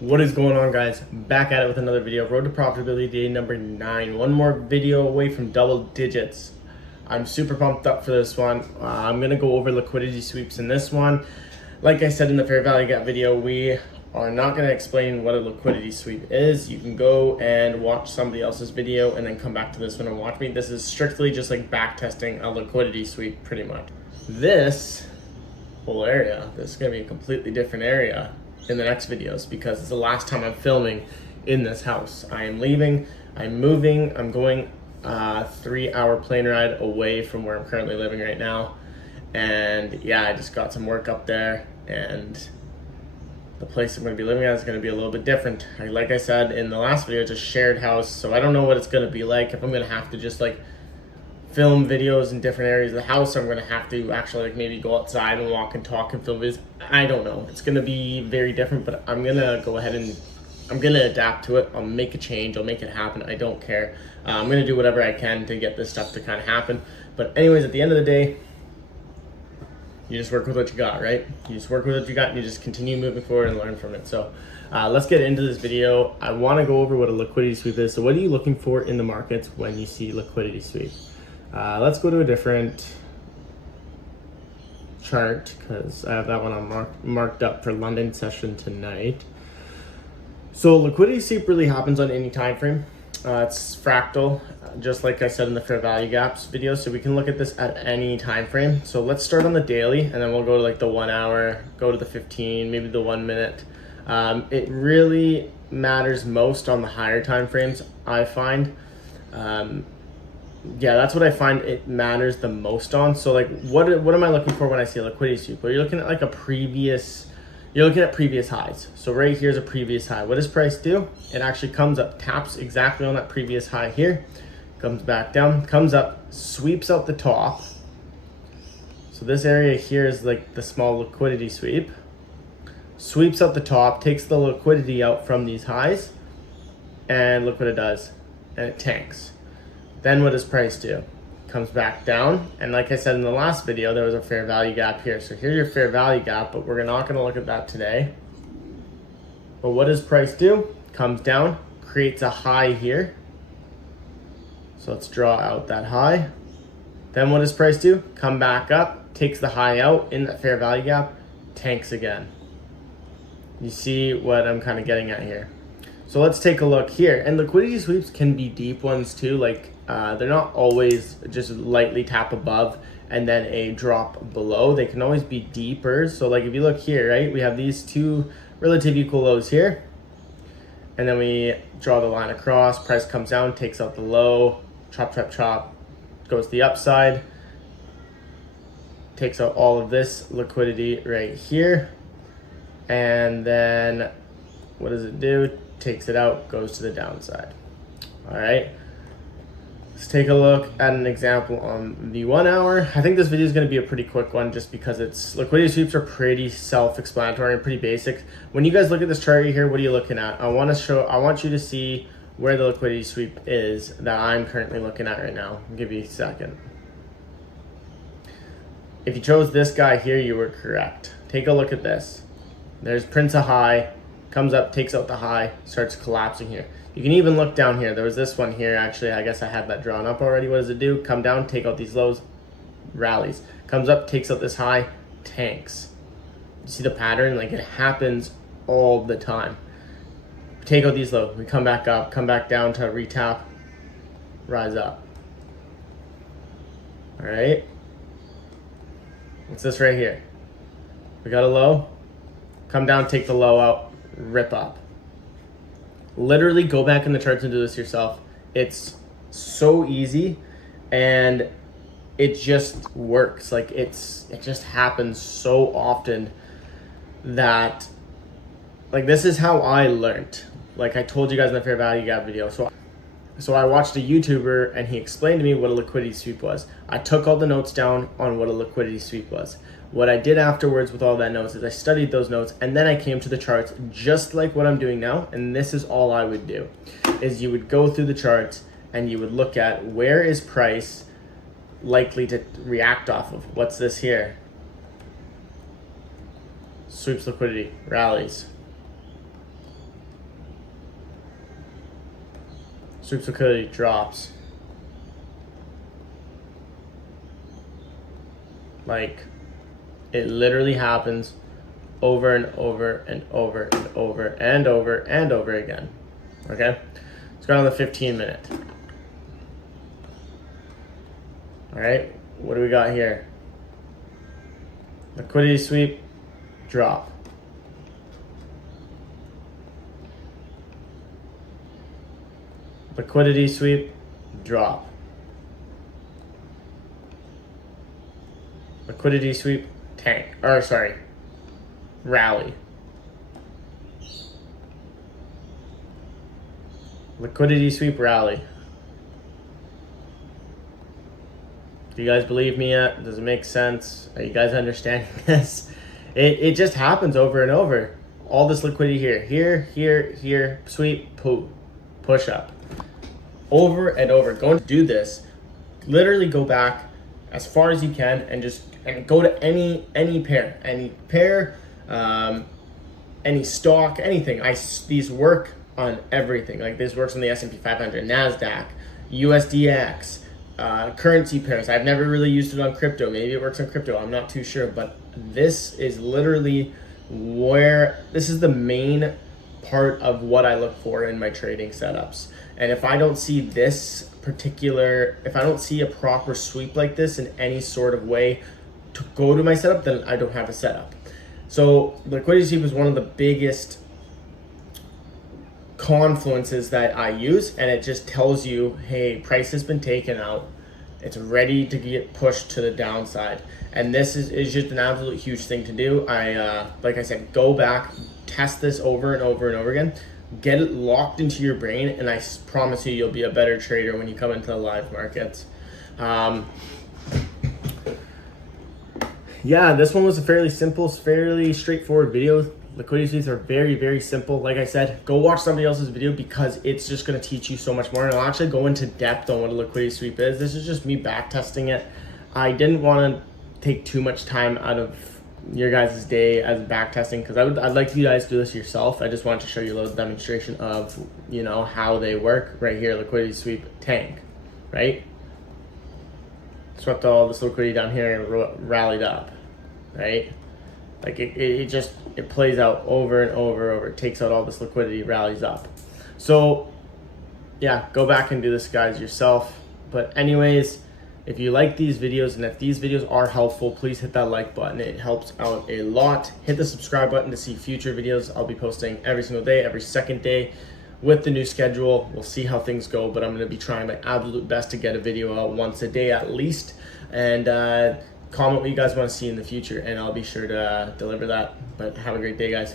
What is going on, guys? Back at it with another video. Road to profitability day number 9. One more video away from double digits. I'm super pumped up for this one. I'm gonna go over liquidity sweeps in this one. Like I said in the fair value gap video, we are not gonna explain what a liquidity sweep is. You can go and watch somebody else's video and then come back to this one and watch me. This is strictly just like back testing a liquidity sweep, pretty much. This whole area, this is gonna be a completely different area in the next videos because it's the last time I'm filming in this house. I am leaving, I'm moving, I'm going a 3-hour plane ride away from where I'm currently living right now. And yeah, I just got some work up there, and the place I'm going to be living at is going to be a little bit different. Like I said in the last video, it's a shared house, so I don't know what it's going to be like. If I'm going to have to just like film videos in different areas of the house, I'm gonna have to actually like maybe go outside and walk and talk and film videos. I don't know. It's gonna be very different, but I'm gonna go ahead and I'm gonna adapt to it. I'll make a change. I'll make it happen. I don't care. I'm gonna do whatever I can to get this stuff to kind of happen. But anyways, at the end of the day, you just work with what you got, right? You just work with what you got and you just continue moving forward and learn from it. So let's get into this video. I wanna go over what a liquidity sweep is. So what are you looking for in the markets when you see liquidity sweep? Let's go to a different chart because I have that one on marked up for London session tonight. So liquidity sweep really happens on any time frame. It's fractal, just like I said in the fair value gaps video. So we can look at this at any time frame. So let's start on the daily, and then we'll go to like the 1 hour, go to the 15, maybe the 1 minute. It really matters most on the higher time frames, I find. Yeah, that's what I find it matters the most on. So like what am I looking for when I see a liquidity sweep? Well, you're looking at like you're looking at previous highs. So right here's a previous high. What does price do? It actually comes up, taps exactly on that previous high here, comes back down, comes up, sweeps out the top. So this area here is like the small liquidity sweep. Sweeps out the top, takes the liquidity out from these highs, and look what it does. And it tanks. Then what does price do? Comes back down, and like I said in the last video, there was a fair value gap here. So here's your fair value gap, but we're not gonna look at that today. But what does price do? Comes down, creates a high here. So let's draw out that high. Then what does price do? Come back up, takes the high out in that fair value gap, tanks again. You see what I'm kind of getting at here. So let's take a look here. And liquidity sweeps can be deep ones too. Like they're not always just lightly tap above and then a drop below. They can always be deeper. So like if you look here, right, we have these two relative equal lows here. And then we draw the line across, price comes down, takes out the low, chop, chop, chop, goes to the upside, takes out all of this liquidity right here. And then what does it do? Takes it out, goes to the downside. All right, let's take a look at an example on the 1 hour. I think this video is going to be a pretty quick one just because it's liquidity sweeps are pretty self-explanatory and pretty basic. When you guys look at this chart right here, what are you looking at? I want you to see where the liquidity sweep is that I'm currently looking at right now. I'll give you a second. If you chose this guy here, you were correct. Take a look at this. There's prints a high, comes up, takes out the high, starts collapsing here. You can even look down here. There was this one here. Actually, I guess I had that drawn up already. What does it do? Come down, take out these lows, rallies. Comes up, takes out this high, tanks. You see the pattern? Like it happens all the time. Take out these lows. We come back up, come back down to retap, rise up. All right. What's this right here? We got a low, come down, take the low out, rip up. Literally go back in the charts and do this yourself. It's so easy and it just works. Like it just happens so often that like this is how I learned. Like I told you guys in the fair value gap video. So I watched a YouTuber and he explained to me what a liquidity sweep was. I took all the notes down on what a liquidity sweep was. What I did afterwards with all that notes is I studied those notes and then I came to the charts just like what I'm doing now. And this is all I would do is you would go through the charts and you would look at where is price likely to react off of. What's this here? Sweeps liquidity, rallies. Sweeps liquidity drops. Like, it literally happens over and over and over and over and over and over again. Okay? Let's go on the 15-minute. All right, what do we got here? Liquidity sweep, drop. Liquidity sweep, drop. Liquidity sweep, tank. Or sorry, rally. Liquidity sweep, rally. Do you guys believe me yet? Does it make sense? Are you guys understanding this? It just happens over and over. All this liquidity here, sweep, push up. Over and over. Going to do this, literally go back as far as you can and go to any pair, any stock, anything. These work on everything. Like this works on the S&P 500, NASDAQ, USDX, currency pairs. I've never really used it on crypto. Maybe it works on crypto. I'm not too sure, but this is literally this is the main part of what I look for in my trading setups. And if I don't see if I don't see a proper sweep like this in any sort of way to go to my setup, then I don't have a setup. So liquidity sweep is one of the biggest confluences that I use, and it just tells you, hey, price has been taken out. It's ready to get pushed to the downside. And this is just an absolute huge thing to do. Like I said, go back, test this over and over and over again. Get it locked into your brain, and I promise you'll be a better trader when you come into the live markets. Yeah, this one was a fairly simple, fairly straightforward video. Liquidity sweeps are very, very simple. Like I said, go watch somebody else's video because it's just going to teach you so much more. And I'll actually go into depth on what a liquidity sweep is. This is just me back testing it. I didn't want to take too much time out of your guys' day as back testing because I'd like you guys to do this yourself. I just wanted to show you a little demonstration of, how they work right here. Liquidity sweep, tank, right? Swept all this liquidity down here and rallied up, right? Like it plays out over and over. It takes out all this liquidity, rallies up. So yeah, go back and do this, guys, yourself. But anyways, if you like these videos and if these videos are helpful, please hit that like button. It helps out a lot. Hit the subscribe button to see future videos. I'll be posting every single day, every second day with the new schedule. We'll see how things go, but I'm going to be trying my absolute best to get a video out once a day at least. And comment what you guys want to see in the future, and I'll be sure to deliver that. But have a great day, guys.